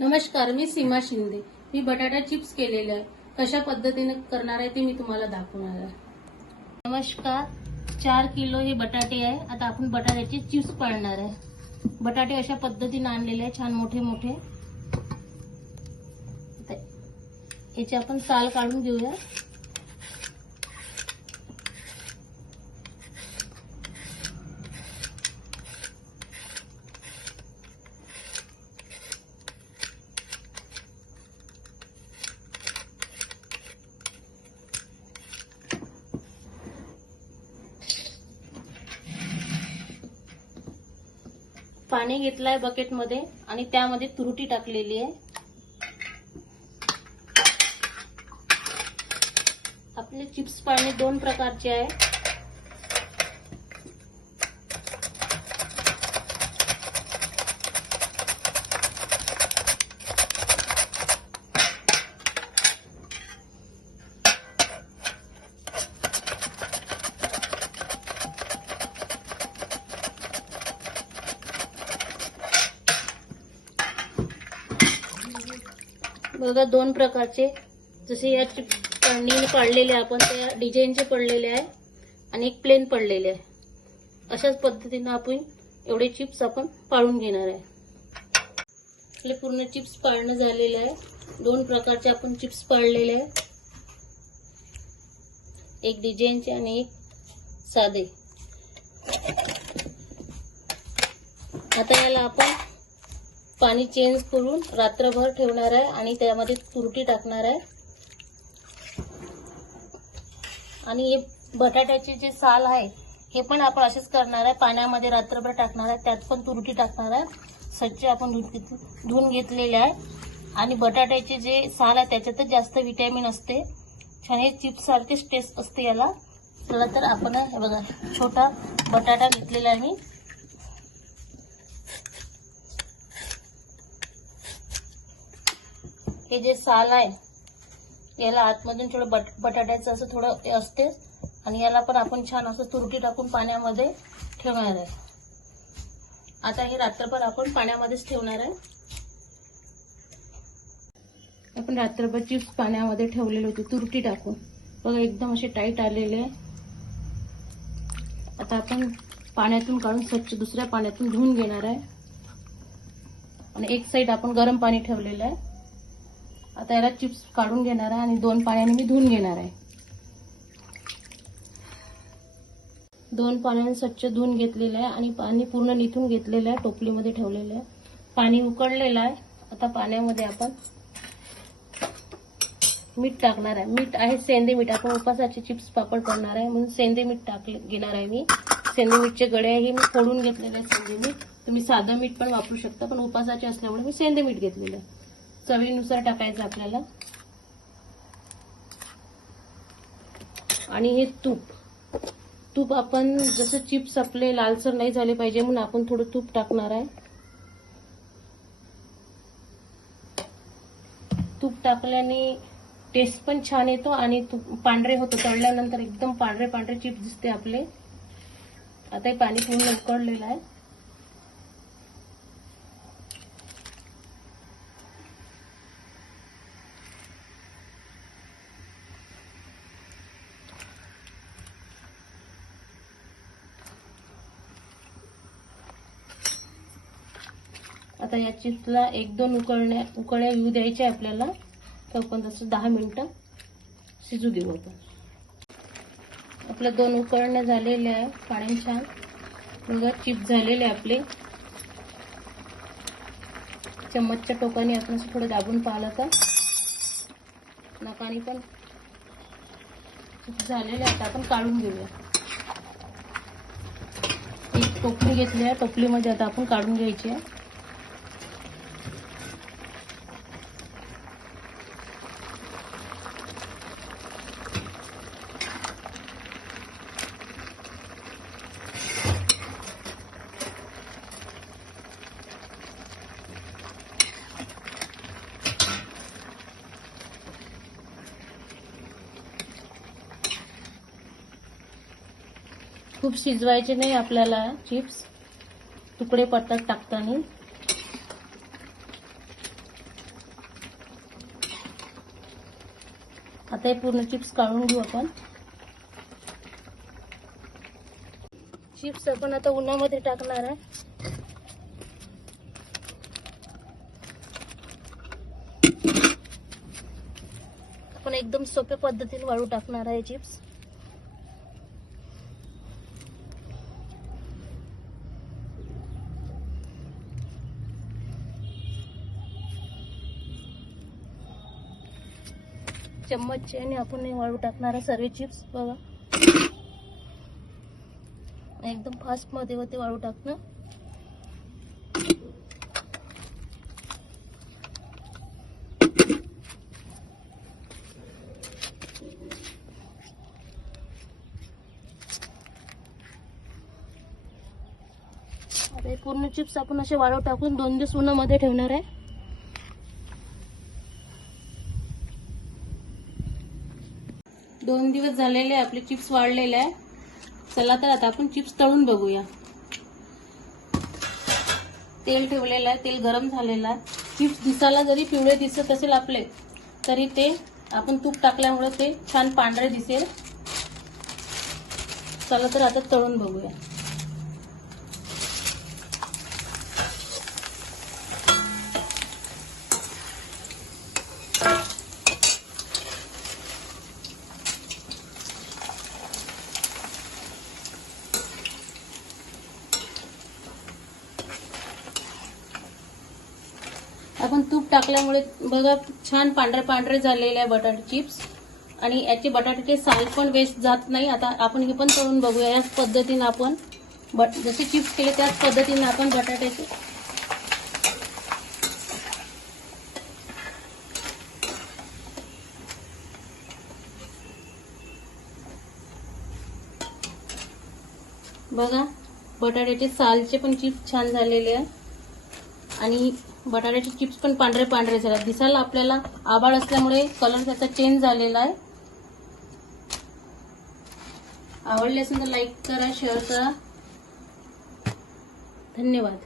नमस्कार मी सीमा शिंदे. मी बटाटा चिप्स केलेले आहे. कशा पद्धतीने करणार आहे ते मी तुम्हाला दाखवणार आहे. नमस्कार चार किलो हे बटाटे आहे. आता आपण बटाट्याचे चिप्स पाळणार आहे. बटाटे अशा पद्धतीने आणलेले आहे छान मोठे मोठे. याची आपण साल काढून घेऊया. पाणी घेतलंय बकेटमध्ये आणि त्यामध्ये तुरटी टाकलेली आहे. आपले चिप्स पाणी दोन प्रकारचे आहे. बघा दोन प्रकारचे. जसे या चिप पाणी पाडलेले आपण त्या डिझाईनचे पडलेले आहे आणि एक प्लेन पडलेले आहे. अशाच पद्धतीनं आपण एवढे चिप्स आपण पाळून घेणार आहे. आपले पूर्ण चिप्स पाळणं झालेलं आहे. दोन प्रकारचे आपण चिप्स पाळलेले आहे. एक डिझाईनचे आणि एक साधे. आता याला आपण पाणी चेंज करून रात्रभर ठेवणार आहे आणि त्यामध्ये तुरटी टाकणार आहे. आणि हे बटाट्याचे जे साल आहे हे पण आपण असेच करणार आहे. पाण्यामध्ये रात्रभर टाकणार आहे. त्यात पण तुरटी टाकणार आहे. स्वच्छ आपण धुत धुवून घेतलेले आहे. आणि बटाट्याचे जे साल आहे त्याच्यातच जास्त विटॅमिन असते. छान हे चिप्ससारखेच टेस्ट असते याला. चला तर आपण हे बघा छोटा बटाटा घेतलेला आहे मी. हे जे साल आहे याला आतमधून थोडं बट बटाट्याचं असं थोडं असते आणि याला पण आपण छान असं तुरटी टाकून पाण्यामध्ये ठेवणार आहे. आता हे रात्रभर आपण पाण्यामध्येच ठेवणार आहे. आपण रात्रभर चिप्स पाण्यामध्ये ठेवलेले होते तुरटी टाकून. बघा एकदम असे टाईट आलेले आता आपण पाण्यातून काढून स्वच्छ दुसऱ्या पाण्यातून धुवून घेणार आहे. आणि एक साईड आपण गरम पाणी ठेवलेलं आहे. आता याला चिप्स काढून घेणार आहे आणि दोन पाण्याने मी धुवून घेणार आहे. दोन पाण्याने स्वच्छ धुवून घेतलेलं आहे आणि पाणी पूर्ण निथून घेतलेलं आहे टोपलीमध्ये ठेवलेलं आहे. पाणी उकळलेलं आहे. आता पाण्यामध्ये आपण मीठ टाकणार आहे. मीठ आहे सेंदे मीठ. आपण उपासाचे चिप्स पापड करणार आहे म्हणून सेंदे मीठ टाकले घेणार आहे मी. सेंदे मीठचे गळे हे मी फोडून घेतलेले आहे सेंदे मीठ. तुम्ही साधं मीठ पण वापरू शकता पण उपासाचे असल्यामुळे मी सेंदे मीठ घेतलेलं आहे. चवीनुसार टाकायचं आपल्याला. आणि हे तूप. तूप आपण जसं चिप्स आपले लालसर नाही झाले पाहिजे म्हणून आपण थोडं तूप टाकणार आहे. तूप टाकल्याने टेस्ट पण छान येतो आणि तूप पांढरे होतं. तळल्यानंतर एकदम पांढरे पांढरे चिप्स दिसते आपले. आता हे पाणी पूर्ण उकळलेलं आहे. आता या चिप्सला एक दोन उकळण्या उकळ्या येऊ द्यायच्या आपल्याला. तर आपण जसं दहा मिनटं शिजू देऊ आपण. आपल्या दोन उकळण्या झालेल्या आहे पाणी छान. बघा चिप्स झालेले आहे आपले. चम्मचच्या टोकाने आपण असं थोडं दाबून पाहिलं तर. नकाने पण चिप्स झालेले आहेत आपण काढून घेऊया. एक टोपली घेतली आहे टोपलीमध्ये आता आपण काढून घ्यायची आहे. खूप शिजवायचे नाही आपल्याला चिप्स. तुकडे पडतात टाकताना. आता हे पूर्ण चिप्स काढून घेऊ आपण. चिप्स आपण आता उन्हामध्ये टाकणार आहे. आपण एकदम सोप्या पद्धतीने वाळू टाकणार आहे चिप्स. चम्मचचे आणि आपण हे वाळू टाकणार आहे सर्व चिप्स बघा. एकदम फास्टमध्ये होते वाळू टाकणं. पूर्ण चिप्स आपण असे वाळू टाकून दोन दिवस उन्हामध्ये ठेवणार आहे. दोन दिवस झालेले आहे, आपले चिप्स वाढलेले आहे. चला तर आता आपण चिप्स तळून बघूया. तेल ठेवलेलं आहे तेल गरम झालेलं आहे. चिप्स दिसायला जरी पिवळे दिसत असेल आपले तरी ते आपण तूप टाकल्यामुळे ते छान पांढरे दिसेल. चला तर आता तळून बघूया. आपण तूप टाकल्यामुळे बघा छान पांढरे पांढरे झालेले आहे बटाटे चिप्स. आणि याचे बटाट्याचे साल पण वेस्ट जात नाही. आता आपण हे पण तळून बघूया. याच पद्धतीनं आपण बट जसे चिप्स केले त्याच पद्धतीनं आपण बटाट्याचे बघा बटाट्याचे सालचे पण चिप्स छान झालेले आहे. आणि बटाट्याचे चिप्स पण पांढरे पांढरे झाले दिसायला आपल्याला आबाळ असल्यामुळे कलर त्याचा चेंज झालेला आहे. आवडले असेल तर लाईक करा शेअर करा. धन्यवाद.